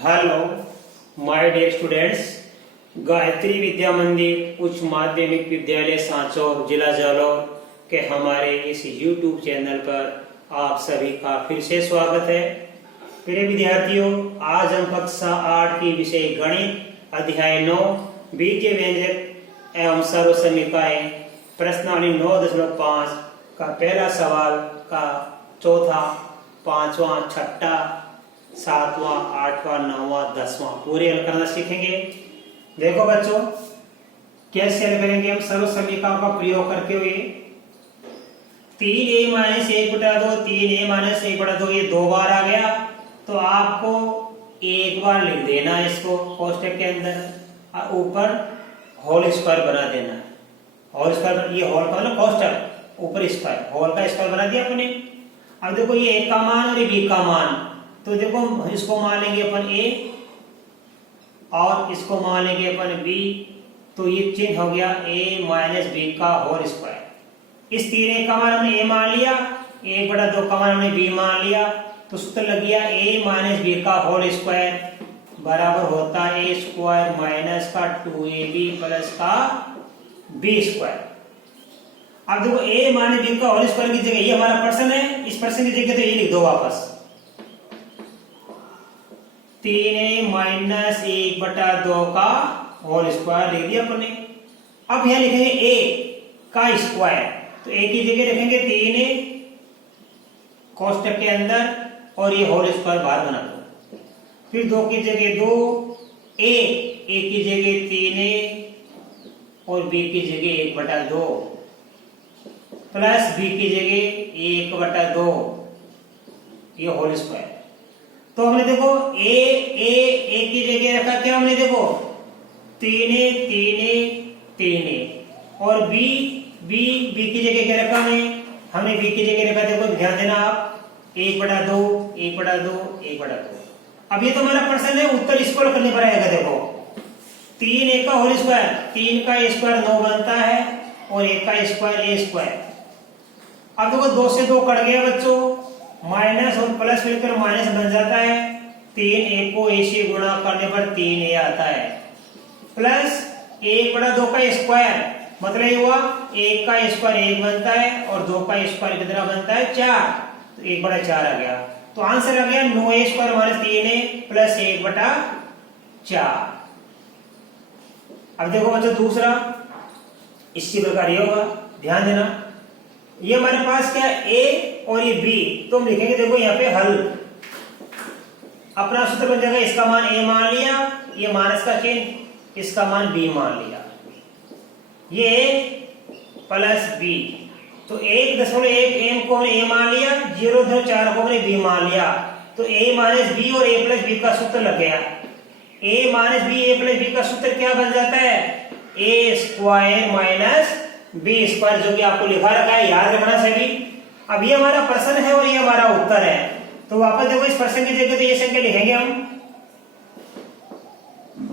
Hello my dear students, Gayatri Vidya Mandir उच्च माध्यमिक विद्यालय सांचौर जिला जालौर के हमारे इस YouTube चैनल पर आप सभी का फिर से स्वागत है। प्रिय विद्यार्थियों, आज हम कक्षा 8 की विषय गणित अध्याय 9 बीजीय व्यंजक एवं सर्व समीकरण प्रश्नावली 9.5 का पहला सवाल का चौथा, पांचवा, छठा, सातवां, आठवां, नौवां, 10वां पूरे हल करना सीखेंगे। देखो बच्चों, कैसे हल करेंगे हम सर्व समीकरणों का प्रयोग करके हुए 3a - 1/2 3a - 1/2 ये 2 बार आ गया तो आपको एक बार लिख देना है इसको कोष्टक के अंदर और ऊपर होल स्क्वायर बना देना है। होल स्क्वायर, ये होल का मतलब कोष्टक, ऊपर स्क्वायर, होल का स्क्वायर बना दिया अपने। अब देखो ये a का मान और ये b का मान, तो देखो इसको मान लेंगे अपन a और इसको मान लेंगे अपन b, तो ये चिन्ह हो गया a - b का होल स्क्वायर। इस 3a का मान हमने a मान लिया, 1/2 का मान हमने b मान लिया, तो सूत्र लग गया a - b का होल स्क्वायर बराबर होता है a स्क्वायर माइनस का 2ab प्लस का b स्क्वायर। अब देखो a - b का होल स्क्वायर की जगह ये हमारा पर्सन है, इस पर्सन की जगह तो ये लिख दो वापस 3a - 1/2 का होल स्क्वायर लिख दिया अपने। अब यहां लिखेंगे a का स्क्वायर, तो a की जगह रखेंगे 3a कोष्टक के अंदर और ये होल स्क्वायर बाहर बना दो। फिर 2 की जगह 2, a की जगह 3a और b की जगह 1/2 प्लस b की जगह 1/2 ये होल स्क्वायर। तो हमने देखो a की जगह रखा क्या हमने, देखो 3a और b की जगह क्या रखा हमने b की जगह रखा, देखो ध्यान देना आप 1/2 1/2। अब ये तो हमारा प्रश्न है, उत्तर इसको करने पर आएगा। देखो 3a का होल स्क्वायर, 3 का स्क्वायर 9 बनता है और 1 का स्क्वायर a स्क्वायर। अब देखो 2 से 2 कट गया बच्चों, माइनस और प्लस मिलकर माइनस बन जाता है, 3a को a से गुणा करने पर 3a आता है प्लस 1/2 का स्क्वायर, मतलब ये हुआ 1 का स्क्वायर 1 बनता है और 2 का स्क्वायर कितना बनता है 4, तो 1/4 आ गया। तो आंसर आ गया 9a square minus 3a plus 1/4। अब देखो बच्चों दूसरा इसी प्रकार ये होगा, ध्यान देना। ये हमारे पास क्या a और ये b, तो हम लिखेंगे देखो यहाँ पे हल, अपना सूत्र बन जाएगा, इसका मान a मान लिया, ये माइनस का चिन्ह, इसका मान b मान लिया, ये a प्लस b, तो 1.1 m को हमने a मान लिया, 0.4 को हमने b मान लिया, तो a माइनस b और a प्लस b का सूत्र लग गया। a minus b a plus b का सूत्र क्या बन जाता है, a square minus b square, जो कि आपको लिखा रखा है, याद रखना सभी। अब ये हमारा प्रश्न है और ये हमारा उत्तर है, तो वापस देखो इस प्रश्न की जगह तो ये संख्या लिखेंगे हम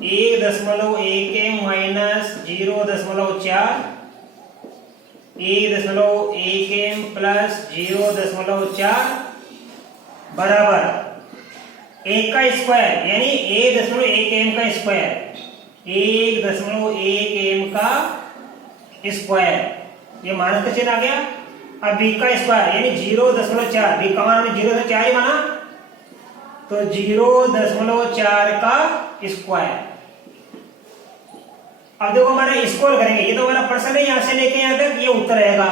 1.1 माइनस 0.4, 1.1 प्लस 0.4 बराबर 1 का स्क्वायर, यानी 1.1 का स्क्वायर, 1.1 का स्क्वायर, ये माइनस का चिन्ह आ गया। अब b का स्क्वायर यानी 0.4, b का मान हमने 0.4 ही माना, तो 0.4 का स्क्वायर। अब देखो हमारा स्क्वायर करेंगे, ये तो हमारा प्रश्न है, यहां से लेके यहां तक ये उत्तर आएगा।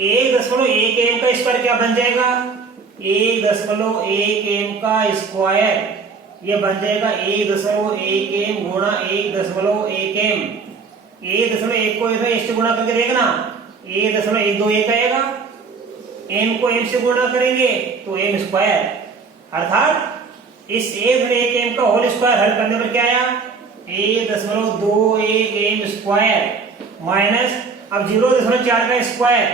1.1 m का स्क्वायर क्या बन जाएगा, 1.1 m का स्क्वायर ये बन जाएगा 1.1 m गुणा 1.1 m। 1.1 को इधर इससे गुणा करके देखना, 1.121 आएगा, m को m से गुणा करेंगे तो m स्क्वायर, अर्थात इस 1.1 m का होल स्क्वायर हल करने पर क्या आया 1.21 m स्क्वायर माइनस, अब 0.4 का स्क्वायर,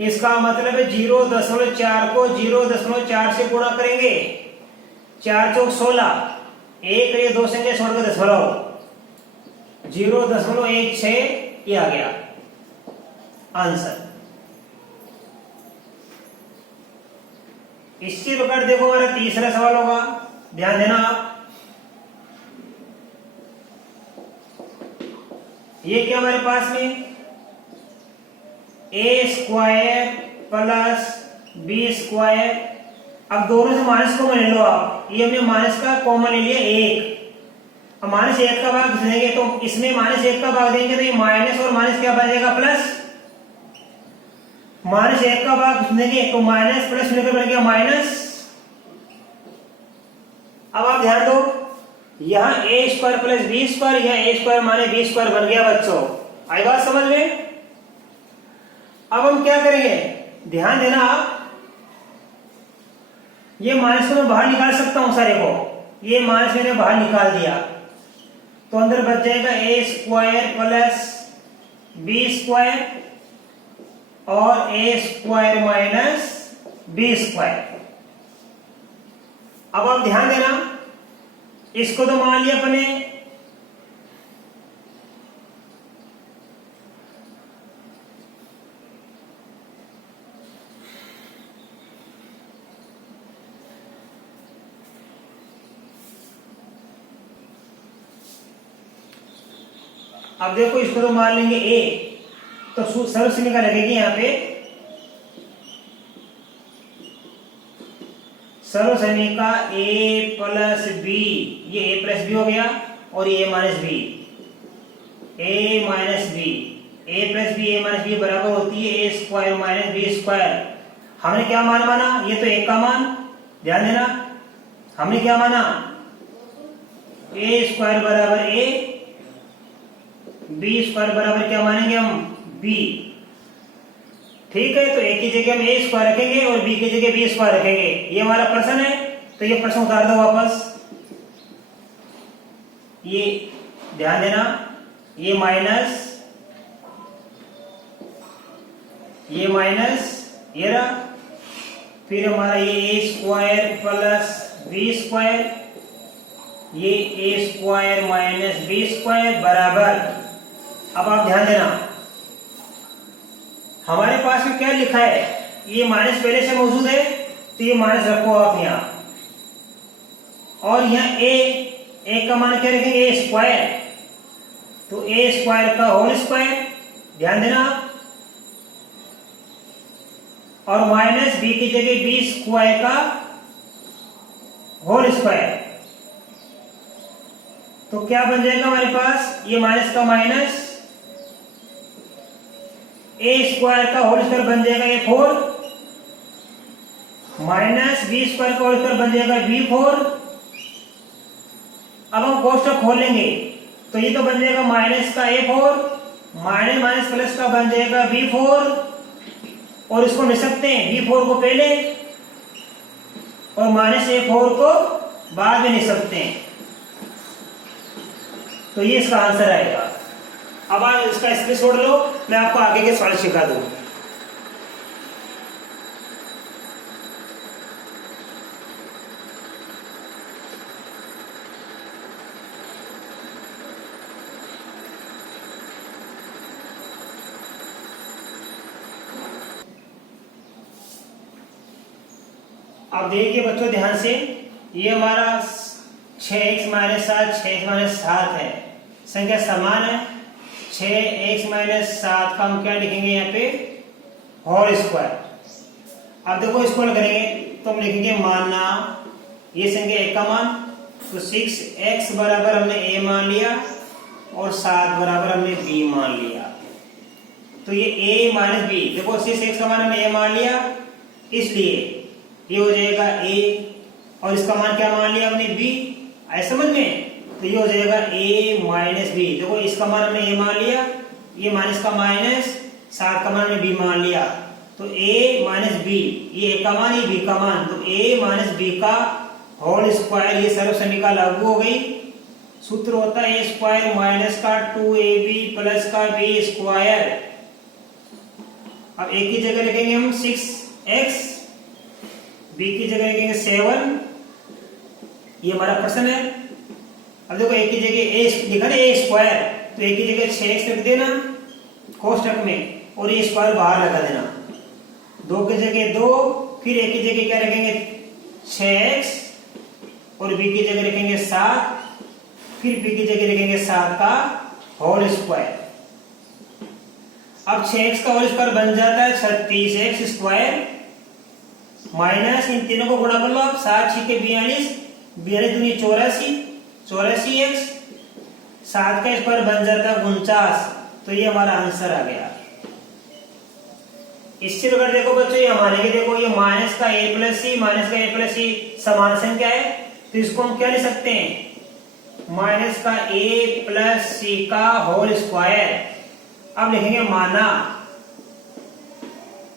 इसका मतलब है 0.4 को 0.4 से गुणा करेंगे, 4 चौक 16, एक ये 2 संख्या छोड़ कर दशमलव 0.16 ये आ गया आंसर। इसी प्रकार देखो हमारा तीसरा सवाल होगा, ध्यान देना आप। ये क्या हमारे पास में ए स्क्वायर प्लस बी स्क्वायर। अब दोनों से माइनस कॉमन ले लो आप, ये हमने माइनस का कॉमन ले लिया एक। अब माइनस एक का भाग देंगे तो इसमें माइनस एक का भाग देंगे तो ये माइनस और माइनस क्या बन जाएगा प्लस। माइनस एक का भाग देंगे तो माइनस प्लस मिलकर बन गया माइनस। अब आप ध्यान दो, यहाँ ए स्क्वायर प्लस बी स्क्वायर, यहाँ ए स्क्वायर माने बी स्क्वायर बन गया बच्चों। आई बात समझ में? अब हम क्या करेंगे, ध्यान देना आप, ये माइनस को मैं बाहर निकाल सकता हूं सारे को। ये माइनस मैंने बाहर निकाल दिया तो अंदर बच जाएगा ए स्क्वायर प्लस बी स्क्वायर और ए स्क्वायर माइनस बी स्क्वायर। अब आप ध्यान देना, इसको तो मान लिया अपने अब देखो इसको तो मान लेंगे ए, तो सर्वसैनिका लगेगी यहां पे सर्वसैनिका ए प्लस बी, ये ए प्लस बी हो गया और ये ए माइनस बी, ए माइनस बी, ए प्लस बी ए माइनस बी बराबर होती है ए स्क्वायर माइनस बी स्क्वायर। हमने क्या मान माना, ये तो एक का मान, ध्यान देना हमने क्या माना, ए स्क्वायर बराबर ए, बी स्क्वायर बराबर क्या मानेंगे हम बी। ठीक है, तो ए की जगह हम ए स्क्वायर रखेंगे और बी की जगह बी स्क्वायर रखेंगे। ये हमारा प्रश्न है, तो ये प्रश्न उतार दो वापस। ये ध्यान देना, ये माइनस, ये रहा, फिर हमारा ये ए स्क्वायर प्लस बी स्क्वायर, ये ए स्क्वायर माइनस बी स्क्वायर बराबर। अब आप ध्यान देना, हमारे पास में क्या लिखा है, ये माइनस पहले से मौजूद है तो ये माइनस रखो आप यहां, और यहाँ ए का मान क्या रखेंगे ए स्क्वायर, तो ए स्क्वायर का होल स्क्वायर, ध्यान देना, और माइनस बी की जगह बी स्क्वायर का होल स्क्वायर। तो क्या बन जाएगा हमारे पास, ये माइनस का माइनस, ए स्क्वायर का होल स्क्वायर बन जाएगा ए 4, माइनस बी स्क्वायर का होल स्क्वायर बन जाएगा बी 4। अब हम कोष्टक खोलेंगे तो ये तो बन जाएगा माइनस का ए 4, माइनस माइनस प्लस का बन जाएगा बी 4, और इसको लिख सकते हैं बी 4 को पहले और माइनस ए 4 को बाद में लिख सकते हैं। तो ये इसका आंसर आएगा। अब आप इसका स्क्रीनशॉट लो, मैं आपको आगे के सवाल सिखा दूं। अब देखिए बच्चों ध्यान से, ये हमारा 6x माइनस 7 6x माइनस 7 है, संख्या समान है। 6x माइनस 7 का हम क्या लिखेंगे यहाँ पे होल स्क्वायर। अब देखो इसको करेंगे तो हम लिखेंगे मानना, ये संख्या एक का मान, तो 6x बराबर हमने a मान लिया और 7 बराबर हमने b मान लिया। तो ये a माइनस b, देखो 6x का मान हमने a मान लिया, इसलिए ये हो जाएगा a, और इसका मान क्या मान लिया हमने b, ऐसा समझ में। तो ये हो जाएगा a माइनस बी, देखो इसका मान हमने a मान लिया, ये माइनस का माइनस, 7 का मान हमने b मान लिया, तो a माइनस बी, ये a का मान ये b का मान, तो a माइनस बी का होल स्क्वायर, ये सर्वसैनिका लागू हो गई। सूत्र होता है a स्क्वायर माइनस का 2ab प्लस का b स्क्वायर। अब a की जगह लिखेंगे हम 6x, b की जगह लिखेंगे 7, ये हमारा प्रश्न है। अब देखो एक की जगह ए लिखा ना ए स्क्वायर, तो एक की जगह 6x रख देना कोष्टक में और ये स्क्वायर बाहर लगा देना, 2 की जगह 2 फिर a की जगह क्या रखेंगे 6x और b की जगह रखेंगे 7, फिर b की जगह रखेंगे 7 का होल स्क्वायर। अब 6x का होल स्क्वायर बन जाता है 36x स्क्वायर माइनस इन तीनों को गुणा कर लो आप, 7 6 के 42, 42 दूनी 84, 84x, 7 का स्क्वायर बन जाता है 49। तो ये हमारा आंसर आ गया। इससे अगर देखो बच्चों ये मानेंगे, देखो ये माइनस का a प्लस सी, माइनस का a प्लस सी समान संख्या है, तो इसको हम क्या लिख सकते हैं माइनस का a प्लस सी का होल स्क्वायर। अब लिखेंगे माना,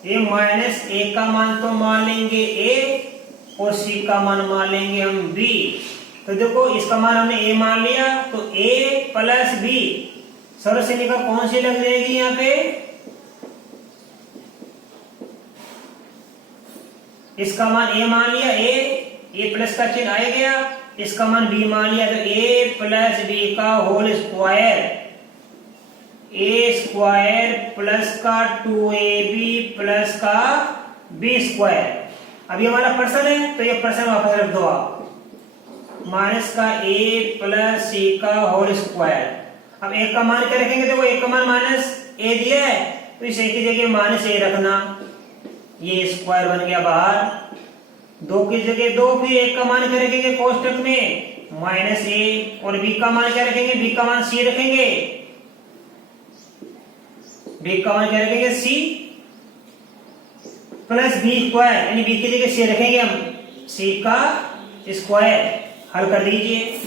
ये माइनस a का मान तो मान लेंगे a और c का मान मान लेंगे हम b। तो देखो इसका मान हमने a मान लिया, तो a प्लस b सरल से निकाल कौन सी लग जाएगी यहाँ पे, इसका मान a मान लिया, a प्लस का चिन्ह आ गया, इसका मान b मान लिया, तो a प्लस b का whole square, a square plus का 2ab प्लस का b स्क्वायर। अब ये हमारा पर्सन है, तो ये पर्सन वापस रख दो आप, माइनस का a प्लस c का होल स्क्वायर। अब एक का मान क्या रखेंगे, देखो एक का मान माइनस a दिया है, तो इस a की जगह माइनस a रखना, ये स्क्वायर बन गया बाहर, 2 की जगह 2, फिर एक का मान क्या रखेंगे कोष्टक में माइनस a, और b का मान क्या रखेंगे, b का मान c रखेंगे, b का मान क्या रखेंगे c प्लस b स्क्वायर, यानी b की जगह c रखेंगे हम, c का स्क्वायर। हल कर लीजिए,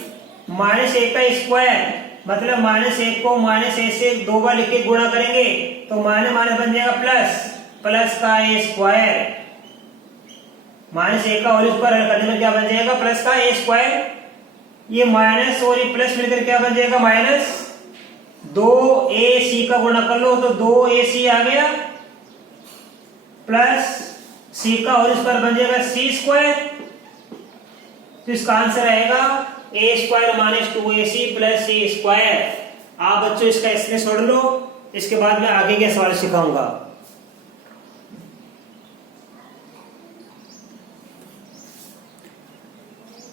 माइनस a का स्क्वायर मतलब माइनस 1 को माइनस a से 2 बार लिख के गुणा करेंगे, तो माइनस माइनस बन जाएगा प्लस, प्लस का a स्क्वायर, माइनस 1 का होल स्क्वायर हल करने में क्या बन जाएगा प्लस का a स्क्वायर। ये माइनस और ये प्लस मिलकर क्या बन जाएगा माइनस, 2ac का गुणा कर लो तो 2ac आ गया, प्लस c का होल स्क्वायर बन जाएगा c स्क्वायर। तो इसका आंसर आएगा a square minus 2ac plus c square. आप बच्चों इसका इसमें छोड़ लो, इसके बाद मैं आगे के सवाल सिखाऊंगा।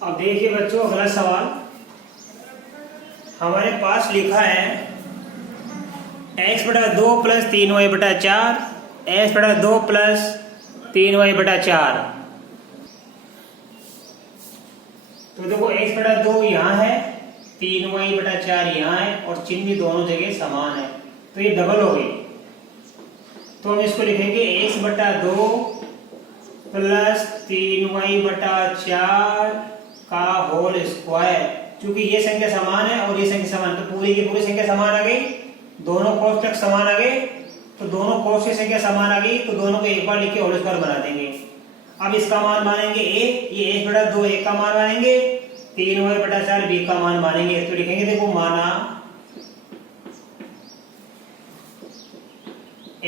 अब देखिए बच्चों अगला सवाल हमारे पास लिखा है x बटा 2 प्लस 3y बटा 4, x बटा 2 प्लस 3y बटा 4। तो देखो x बटा 2 यहाँ है, 3y बटा 4 यहाँ है, और चिन्ह भी दोनों जगह समान है, तो ये डबल हो गई। तो हम इसको लिखेंगे x बटा 2 प्लस 3y बटा 4 का होल स्क्वायर। क्योंकि ये संख्या समान है और ये संख्या समान, तो पूरी की पूरी संख्या समान आ गई, दोनों कोष्टक समान आ गए, तो दोनों कोष्टक की संख्या समान आ गई, तो दोनों को एक बार लिख के होल स्क्वायर बना देंगे। अब इसका मान मानेंगे a, ये x बटा 2 a का मान मानेंगे, 3y बटा 4 b का मान मानेंगे। तो लिखेंगे देखो माना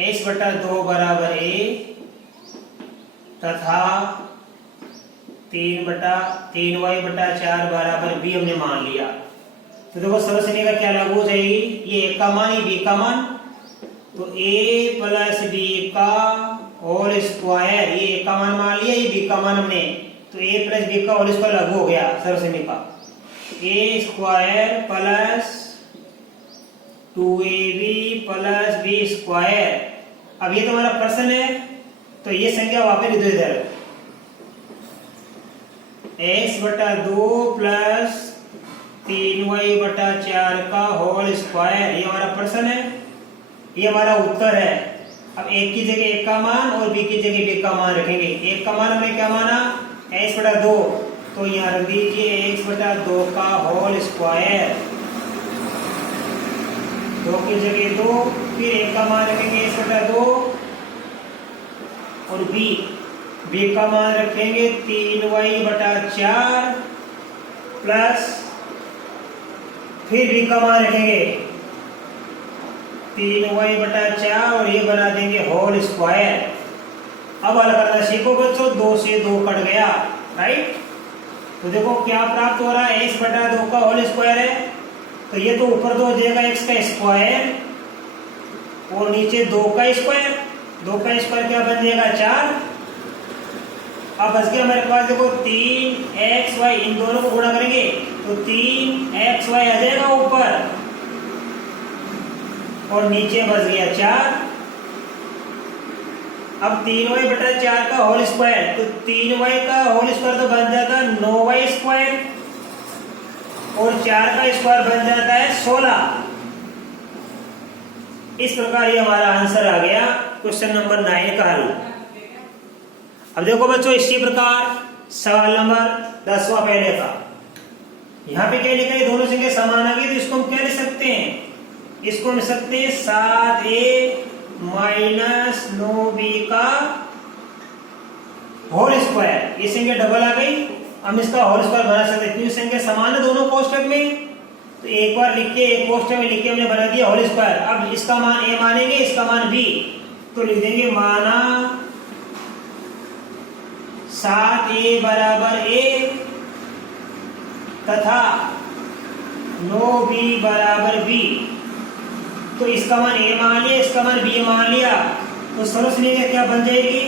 x बटा 2 बराबर a तथा 3y बटा 4 बराबर b हमने मान लिया। तो देखो सरल का क्या लागू हो जाएगी, ये a का मान ये b का मान, तो a प्लस b का होल स्क्वायर, ये a का मान मान लिया, ये b का मान हमने, तो a प्लस b का होल स्क्वायर लागू हो गया सरल का, a square plus 2ab plus b square. अब ये तुम्हारा प्रश्न है, तो ये संख्या वापस लिख दो इधर, x बटा 2 प्लस 3y बटा 4 का होल स्क्वायर, ये हमारा प्रश्न है, ये हमारा उत्तर है। अब एक की जगह एक का मान और b की जगह b का मान रखेंगे। एक का मान हमने क्या माना x बटा 2, तो यहाँ रख दीजिए x बटा 2 का होल स्क्वायर, 2 की जगह 2, फिर एक का मान रखेंगे x बटा 2 और b का मान रखेंगे 3y बटा 4 प्लस, फिर b का मान रखेंगे 3y बटा 4 और ये बना देंगे होल स्क्वायर। अब हल करना सीखो बच्चों, 2 से 2 कट गया, राइट। तो देखो क्या प्राप्त हो रहा है, x बटा 2 का होल स्क्वायर है, तो ये तो ऊपर 2 हो जाएगा x का स्क्वायर और नीचे 2 का स्क्वायर, 2 का स्क्वायर क्या बन जाएगा 4, अब बच गया हमारे पास देखो 3xy, इन दोनों को गुणा करेंगे तो 3xy आ जाएगा ऊपर और नीचे बच गया 4। अब 3y बटा 4 का होल स्क्वायर, तो 3y का होल स्क्वायर तो बन जाता है 9y स्क्वायर और 4 का स्क्वायर बन जाता है 16। इस प्रकार ये हमारा आंसर आ गया क्वेश्चन नंबर 9 का हल। अब देखो बच्चों इसी प्रकार सवाल नंबर 10वां पहले का, यहाँ पे क्या लिखा है, दोनों संख्या समान आ गई तो इसको हम क्या लिख सकते हैं, इसको हम लिख सकते हैं 7a माइनस 9b का होल स्क्वायर। ये संख्या डबल आ गई, हम इसका होल स्क्वायर बना सकते हैं क्योंकि संख्या समान है दोनों कोष्ठक में। तो एक बार लिख के एक कोष्ठक में लिख के हमने बना दिया होल स्क्वायर। अब इसका मान a मानेंगे, इसका मान b, तो लिख देंगे माना 7a बराबर a तथा 9b बराबर b। तो इसका मान a मान लिया, इसका मान b मान लिया, तो सरस लेंगे क्या बन जाएगी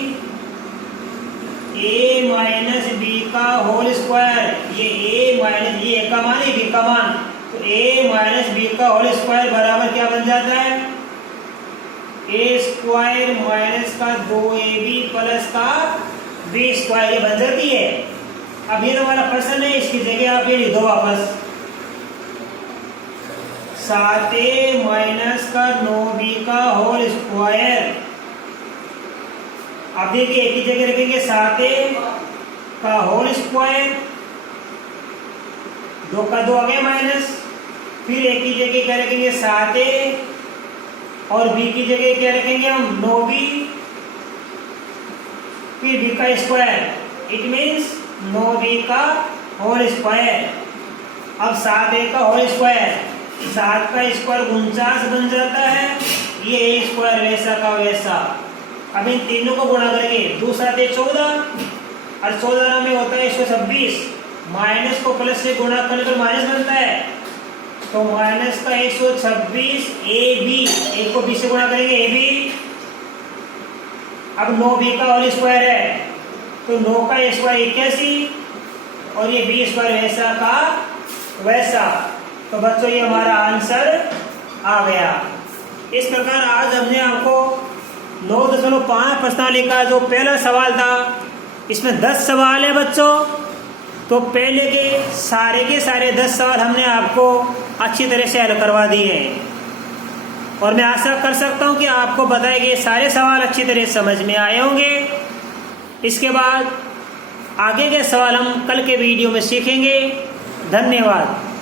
a माइनस b का होल स्क्वायर। ये a माइनस, ये a का मान है, b का मान, तो a माइनस b का होल स्क्वायर बराबर क्या बन जाता है a स्क्वायर माइनस का 2ab प्लस का b स्क्वायर, ये बन जाती है। अब ये हमारा प्रश्न है, इसकी जगह आप ये लिख दो वापस 7a माइनस का 9b का होल स्क्वायर। अब देखिए एक ही जगह रखेंगे 7a का होल स्क्वायर, 2 का 2 आ गया माइनस, फिर एक ही जगह क्या रखेंगे 7a और b की जगह क्या रखेंगे हम 9b, फिर b का स्क्वायर, इट मीन्स 9b का होल स्क्वायर। अब 7a का होल स्क्वायर, 7 का स्क्वायर 49 बन जाता है, ये a स्क्वायर वैसा का वैसा। अब इन तीनों को गुणा करेंगे, 2 7 14 और 14 में होता है 126, माइनस को प्लस से गुणा करने पर माइनस बनता है, तो माइनस का 126 ab, एक को b से गुणा करेंगे ab। अब 9b का होल स्क्वायर है, तो 9 का स्क्वायर 81 और ये b स्क्वायर वैसा का वैसा। तो बच्चों ये हमारा आंसर आ गया। इस प्रकार आज हमने आपको 9.5 प्रश्नावली का जो पहला सवाल था, इसमें 10 सवाल है बच्चों, तो पहले के सारे 10 सवाल हमने आपको अच्छी तरह से हल करवा दिए हैं और मैं आशा कर सकता हूं कि आपको बताए गए सारे सवाल अच्छी तरह समझ में आए होंगे। इसके बाद आगे के सवाल हम कल के वीडियो में सीखेंगे। धन्यवाद।